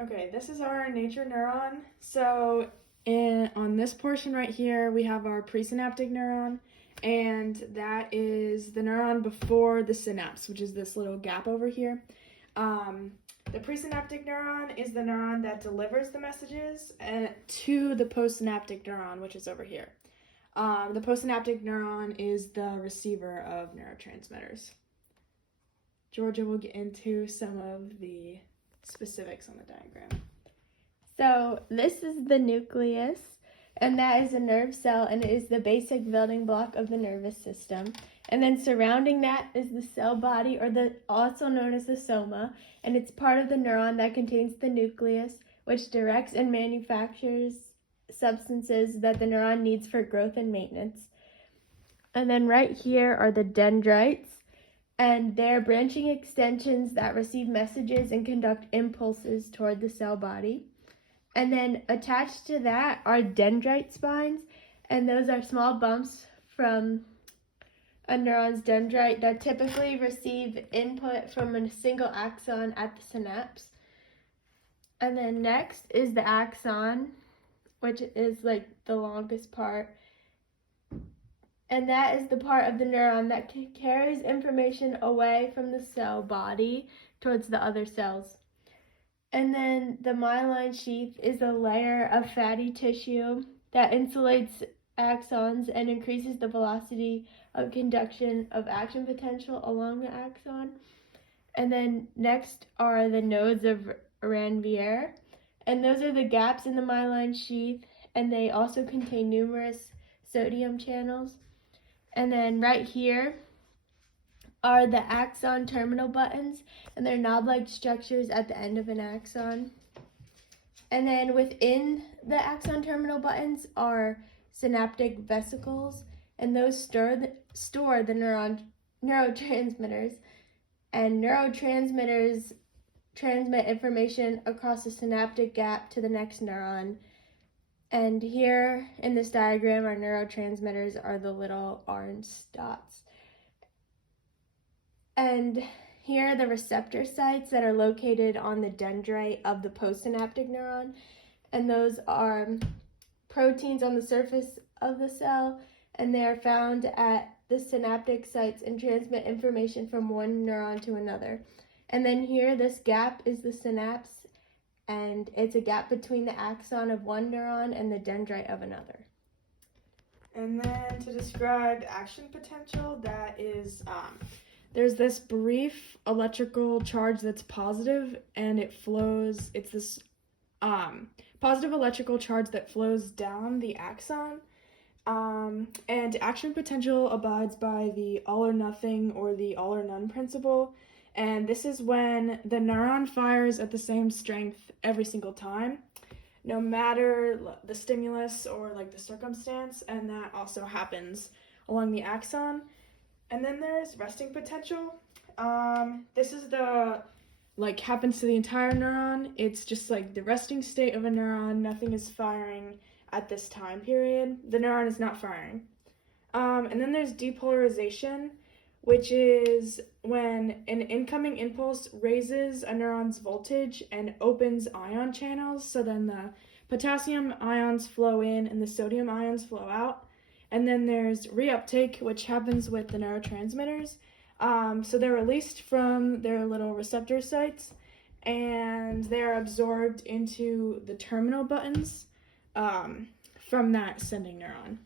Okay, this is our nature neuron. So on this portion right here, we have our presynaptic neuron, and that is the neuron before the synapse, which is this little gap over here. The presynaptic neuron is the neuron that delivers the messages to the postsynaptic neuron, which is over here. The postsynaptic neuron is the receiver of neurotransmitters. Georgia will get into some of the specifics on the diagram. So this is the nucleus, and that is a nerve cell, and it is the basic building block of the nervous system. And then surrounding that is the cell body, or also known as the soma, and it's part of the neuron that contains the nucleus, which directs and manufactures substances that the neuron needs for growth and maintenance. And then right here are the dendrites, and they're branching extensions that receive messages and conduct impulses toward the cell body. And then attached to that are dendrite spines, and those are small bumps from a neuron's dendrite that typically receive input from a single axon at the synapse. And then next is the axon, which is like the longest part. And that is the part of the neuron that carries information away from the cell body towards the other cells. And then the myelin sheath is a layer of fatty tissue that insulates axons and increases the velocity of conduction of action potential along the axon. And then next are the nodes of Ranvier, and those are the gaps in the myelin sheath, and they also contain numerous sodium channels. And then right here are the axon terminal buttons, and they're knob-like structures at the end of an axon. And then within the axon terminal buttons are synaptic vesicles, and those store the neurotransmitters. And neurotransmitters transmit information across the synaptic gap to the next neuron. And here in this diagram, our neurotransmitters are the little orange dots. And here are the receptor sites that are located on the dendrite of the postsynaptic neuron. And those are proteins on the surface of the cell, and they are found at the synaptic sites and transmit information from one neuron to another. And then here, this gap is the synapse, and it's a gap between the axon of one neuron and the dendrite of another. And then to describe action potential, that is, there's this brief electrical charge that's positive, and it flows, it's this positive electrical charge that flows down the axon. And action potential abides by the all or nothing or the all or none principle. And this is when the neuron fires at the same strength every single time, no matter the stimulus or like the circumstance, and that also happens along the axon. And then there's resting potential. This is happens to the entire neuron. It's just like the resting state of a neuron. Nothing is firing at this time period. The neuron is not firing. And then there's depolarization, which is when an incoming impulse raises a neuron's voltage and opens ion channels. So then the potassium ions flow in and the sodium ions flow out. And then there's reuptake, which happens with the neurotransmitters. So they're released from their little receptor sites, and they're absorbed into the terminal buttons from that sending neuron.